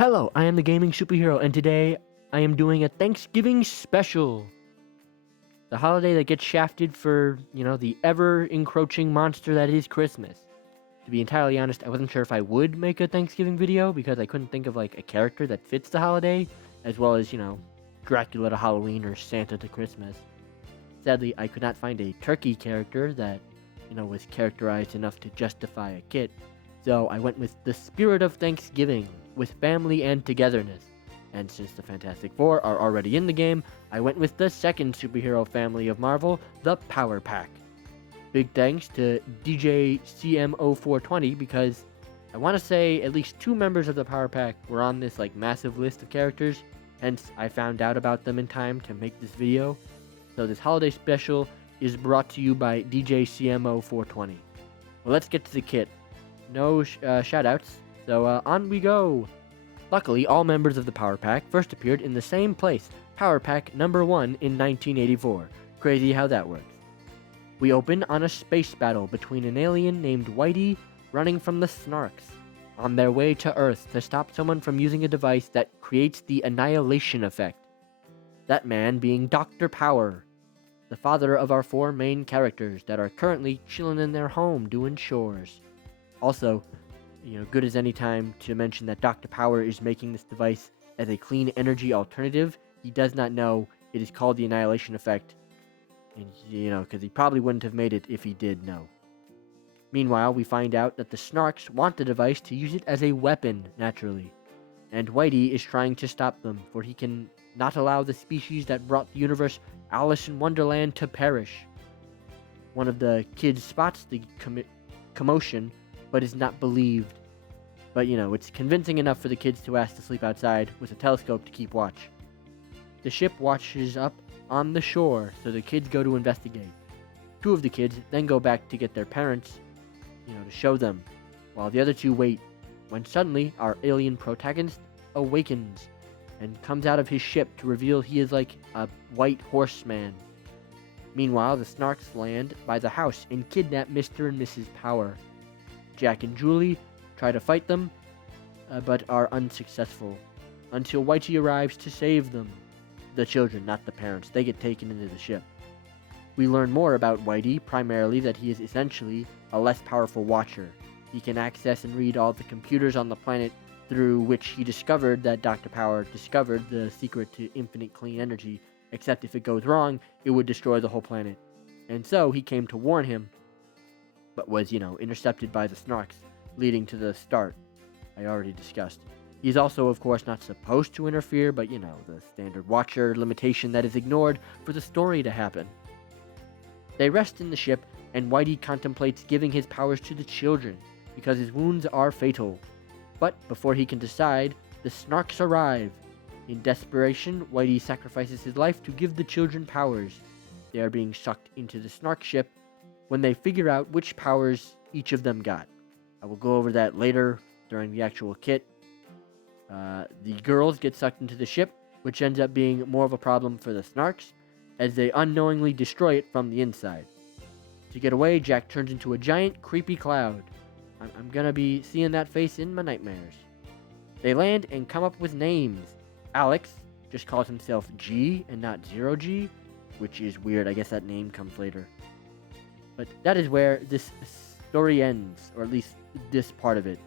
Hello, I am the Gaming Superhero, and today I am doing a Thanksgiving special. The holiday that gets shafted for, the ever encroaching monster that is Christmas. To be entirely honest, I wasn't sure if I would make a Thanksgiving video because I couldn't think of like a character that fits the holiday, as well as, Dracula to Halloween or Santa to Christmas. Sadly, I could not find a turkey character that, was characterized enough to justify a kit, so I went with the spirit of Thanksgiving, with family and togetherness. And since the Fantastic Four are already in the game, I went with the second superhero family of Marvel, the Power Pack. Big thanks to DJ CM0420 because I want to say at least 2 members of the Power Pack were on this massive list of characters, hence I found out about them in time to make this video. So this holiday special is brought to you by DJ CM0420. Well, let's get to the kit. No shoutouts, so on we go. Luckily, all members of the Power Pack first appeared in the same place, Power Pack number 1 in 1984. Crazy how that works. We open on a space battle between an alien named Whitey running from the Snarks, on their way to Earth to stop someone from using a device that creates the annihilation effect. That man being Dr. Power, the father of our 4 main characters that are currently chilling in their home doing chores. Also, good as any time to mention that Dr. Power is making this device as a clean energy alternative. He does not know it is called the annihilation effect, and because he probably wouldn't have made it if he did know. Meanwhile, we find out that the Snarks want the device to use it as a weapon, naturally, and Whitey is trying to stop them, for he can not allow the species that brought the universe Alice in Wonderland to perish. One of the kids spots the commotion, but is not believed. But it's convincing enough for the kids to ask to sleep outside with a telescope to keep watch. The ship washes up on the shore, so the kids go to investigate. 2 of the kids then go back to get their parents, to show them, while the other 2 wait, when suddenly our alien protagonist awakens and comes out of his ship to reveal he is like a white horseman. Meanwhile, the Snarks land by the house and kidnap Mr. and Mrs. Power. Jack and Julie try to fight them, but are unsuccessful, until Whitey arrives to save them. The children, not the parents. They get taken into the ship. We learn more about Whitey, primarily that he is essentially a less powerful watcher. He can access and read all the computers on the planet through which he discovered that Dr. Power discovered the secret to infinite clean energy, except if it goes wrong, it would destroy the whole planet. And so he came to warn him, but was, intercepted by the Snarks, leading to the start I already discussed. He's also, of course, not supposed to interfere, but, the standard watcher limitation that is ignored for the story to happen. They rest in the ship, and Whitey contemplates giving his powers to the children, because his wounds are fatal. But before he can decide, the Snarks arrive. In desperation, Whitey sacrifices his life to give the children powers. They are being sucked into the Snark ship when they figure out which powers each of them got. I will go over that later during the actual kit. The girls get sucked into the ship, which ends up being more of a problem for the Snarks, as they unknowingly destroy it from the inside. To get away, Jack turns into a giant, creepy cloud. I'm gonna be seeing that face in my nightmares. They land and come up with names. Alex just calls himself G and not Zero G, which is weird. I guess that name comes later. But that is where this story ends, or at least this part of it.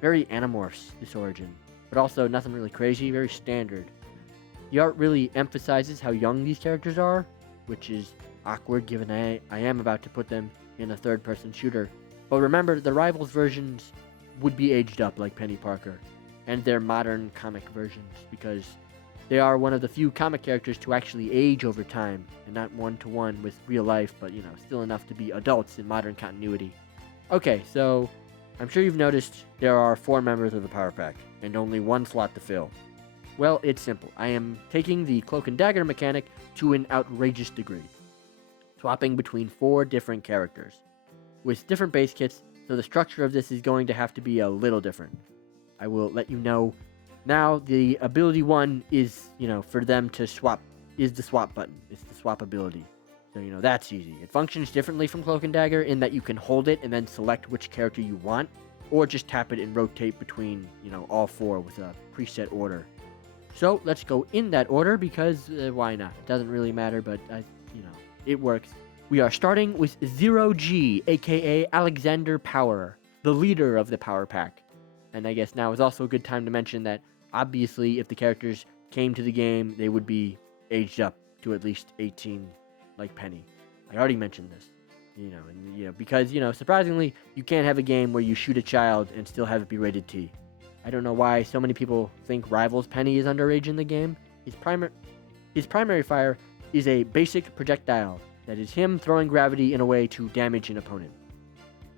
Very Animorphs, this origin, but also nothing really crazy, very standard. The art really emphasizes how young these characters are, which is awkward given I am about to put them in a third-person shooter. But remember, the Rivals versions would be aged up like Penny Parker, and their modern comic versions, because they are one of the few comic characters to actually age over time, and not one-to-one with real life, but, still enough to be adults in modern continuity. Okay, so I'm sure you've noticed there are 4 members of the Power Pack, and only 1 slot to fill. Well, it's simple. I am taking the Cloak and Dagger mechanic to an outrageous degree, swapping between 4 different characters, with different base kits, so the structure of this is going to have to be a little different. I will let you know. Now, the ability 1 is, for them to swap, is the swap button. It's the swap ability. So, that's easy. It functions differently from Cloak and Dagger in that you can hold it and then select which character you want. or just tap it and rotate between, all 4 with a preset order. So let's go in that order because why not? It doesn't really matter, but it works. We are starting with 0G, aka Alexander Power, the leader of the Power Pack. And I guess now is also a good time to mention that obviously if the characters came to the game, they would be aged up to at least 18, like Penny. I already mentioned this. Because, surprisingly, you can't have a game where you shoot a child and still have it be rated T. I don't know why so many people think Rivals Penny is underage in the game. His primary fire is a basic projectile that is him throwing gravity in a way to damage an opponent.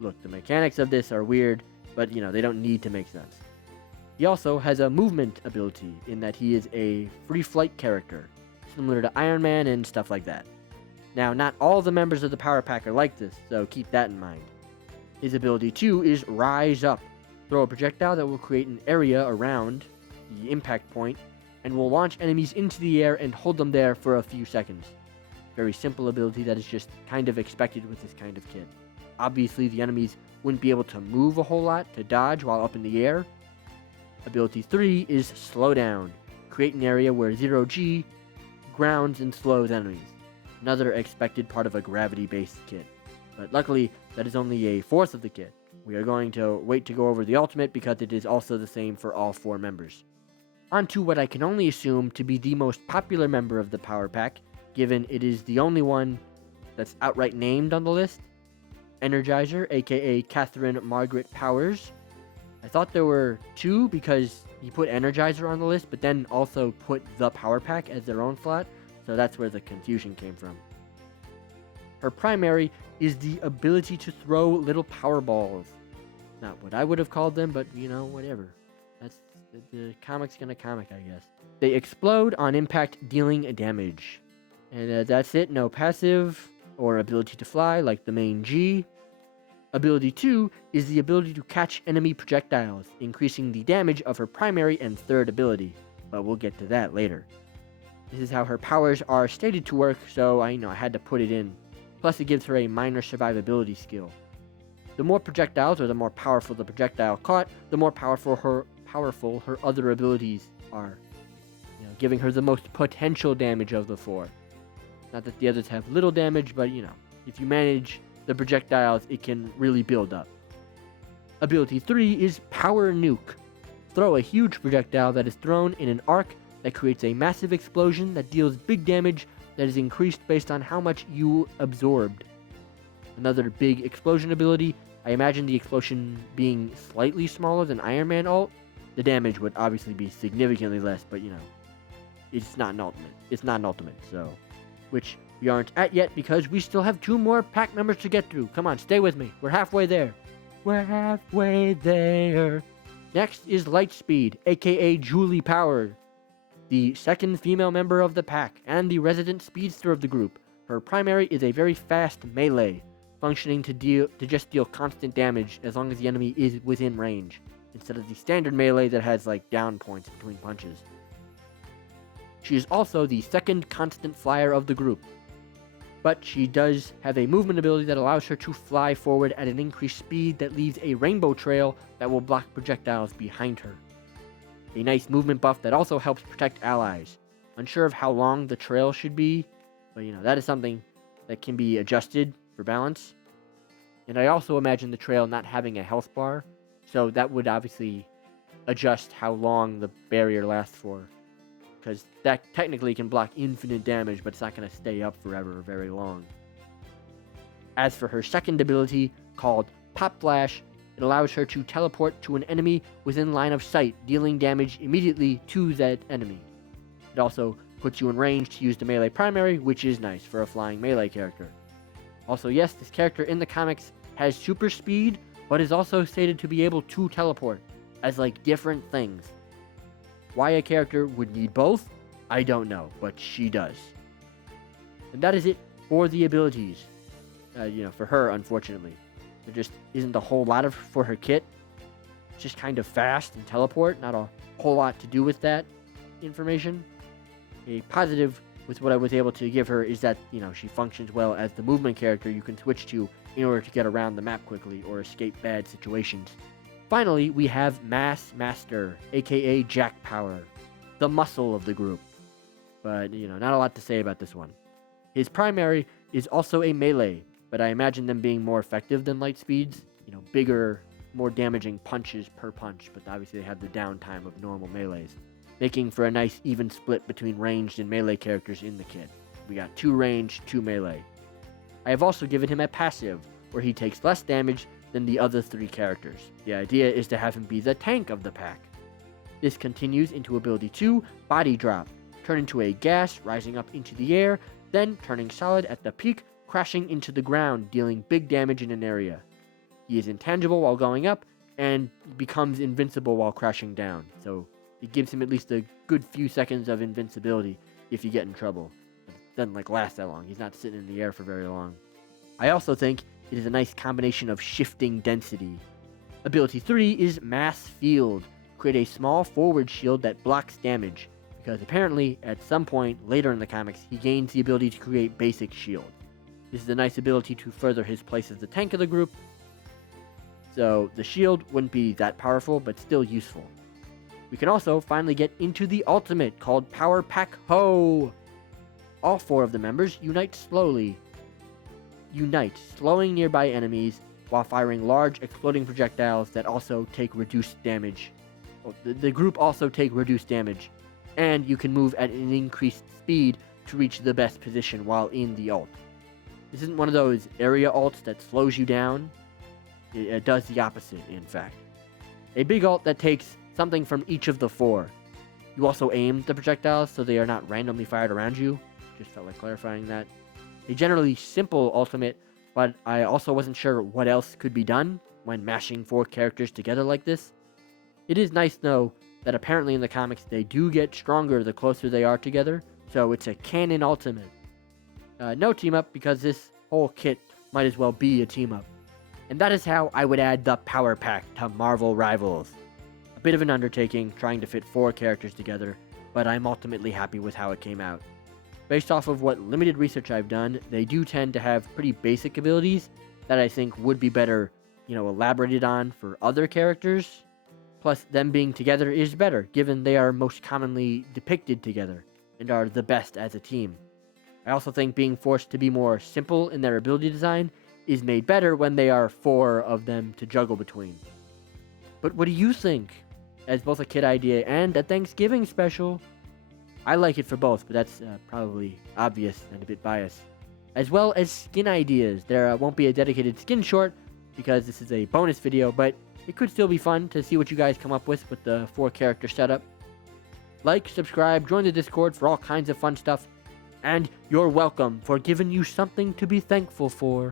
Look, the mechanics of this are weird, but they don't need to make sense. He also has a movement ability in that he is a free flight character, similar to Iron Man and stuff like that. Now, not all the members of the Power Pack are like this, so keep that in mind. His ability too is Rise Up. Throw a projectile that will create an area around the impact point and will launch enemies into the air and hold them there for a few seconds. Very simple ability that is just kind of expected with this kind of kit. Obviously, the enemies wouldn't be able to move a whole lot to dodge while up in the air. Ability 3 is Slow Down. Create an area where 0G grounds and slows enemies. Another expected part of a gravity-based kit. But luckily, that is only a fourth of the kit. We are going to wait to go over the ultimate because it is also the same for all 4 members. On to what I can only assume to be the most popular member of the Power Pack, given it is the only one that's outright named on the list. Energizer, aka Catherine Margaret Powers. I thought there were 2 because he put Energizer on the list, but then also put the Power Pack as their own slot, so that's where the confusion came from. Her primary is the ability to throw little power balls. Not what I would have called them, but whatever. That's the comic's gonna comic, I guess. They explode on impact, dealing damage. And that's it. No passive or ability to fly like the main G. Ability 2 is the ability to catch enemy projectiles, increasing the damage of her primary and third ability, but we'll get to that later. This is how her powers are stated to work, so I had to put it in. Plus, it gives her a minor survivability skill. The more projectiles, or the more powerful the projectile caught, the more powerful her other abilities are, giving her the most potential damage of the 4. Not that the others have little damage, but if you manage the projectiles, it can really build up. Ability 3 is Power Nuke. Throw a huge projectile that is thrown in an arc that creates a massive explosion that deals big damage that is increased based on how much you absorbed. Another big explosion ability, I imagine the explosion being slightly smaller than Iron Man ult. The damage would obviously be significantly less, but it's not an ultimate. It's not an ultimate, so... Which we aren't at yet because we still have 2 more pack members to get through. Come on, stay with me. We're halfway there. We're halfway there. Next is Lightspeed, aka Julie Power, the second female member of the pack and the resident speedster of the group. Her primary is a very fast melee, functioning to just deal constant damage as long as the enemy is within range, instead of the standard melee that has down points between punches. She is also the second constant flyer of the group, but she does have a movement ability that allows her to fly forward at an increased speed that leaves a rainbow trail that will block projectiles behind her. A nice movement buff that also helps protect allies. Unsure of how long the trail should be, but that is something that can be adjusted for balance. And I also imagine the trail not having a health bar, so that would obviously adjust how long the barrier lasts for. Because that technically can block infinite damage, but it's not going to stay up forever or very long. As for her second ability, called Pop Flash, it allows her to teleport to an enemy within line of sight, dealing damage immediately to that enemy. It also puts you in range to use the melee primary, which is nice for a flying melee character. Also, yes, this character in the comics has super speed, but is also stated to be able to teleport as different things. Why a character would need both, I don't know, but she does. And that is it for the abilities. For her, unfortunately. There just isn't a whole lot for her kit. It's just kind of fast and teleport, not a whole lot to do with that information. A positive with what I was able to give her is that, she functions well as the movement character you can switch to in order to get around the map quickly or escape bad situations. Finally, we have Mass Master, aka Jack Power, the muscle of the group. But, not a lot to say about this one. His primary is also a melee, but I imagine them being more effective than light speeds. Bigger, more damaging punches per punch, but obviously they have the downtime of normal melees, making for a nice even split between ranged and melee characters in the kit. We got 2 ranged, 2 melee. I have also given him a passive, where he takes less damage than the other 3 characters. The idea is to have him be the tank of the pack. This continues into ability 2, Body Drop. Turn into a gas, rising up into the air, then turning solid at the peak, crashing into the ground, dealing big damage in an area. He is intangible while going up, and becomes invincible while crashing down, so it gives him at least a good few seconds of invincibility if you get in trouble. It doesn't last that long. He's not sitting in the air for very long. I also think it is a nice combination of shifting density. Ability 3 is Mass Field. Create a small forward shield that blocks damage, because apparently at some point later in the comics he gains the ability to create basic shield. This is a nice ability to further his place as the tank of the group, so the shield wouldn't be that powerful, but still useful. We can also finally get into the ultimate, called Power Pack Ho! All 4 of the members unite, slowing nearby enemies while firing large exploding projectiles that also take reduced damage. The group also take reduced damage, and you can move at an increased speed to reach the best position while in the ult. This isn't one of those area ults that slows you down. It does the opposite, in fact. A big ult that takes something from each of the 4. You also aim the projectiles so they are not randomly fired around you. Just felt like clarifying that. A generally simple ultimate, but I also wasn't sure what else could be done when mashing 4 characters together like this. It is nice, though, that apparently in the comics they do get stronger the closer they are together, so it's a canon ultimate. No team up, because this whole kit might as well be a team up. And that is how I would add the Power Pack to Marvel Rivals. A bit of an undertaking trying to fit 4 characters together, but I'm ultimately happy with how it came out. Based off of what limited research I've done, they do tend to have pretty basic abilities that I think would be better, elaborated on for other characters. Plus, them being together is better, given they are most commonly depicted together, and are the best as a team. I also think being forced to be more simple in their ability design is made better when they are 4 of them to juggle between. But what do you think? As both a kid idea and a Thanksgiving special, I like it for both, but that's probably obvious and a bit biased. As well as skin ideas. There won't be a dedicated skin short, because this is a bonus video, but it could still be fun to see what you guys come up with the 4 character setup. Like, subscribe, join the Discord for all kinds of fun stuff, and you're welcome for giving you something to be thankful for.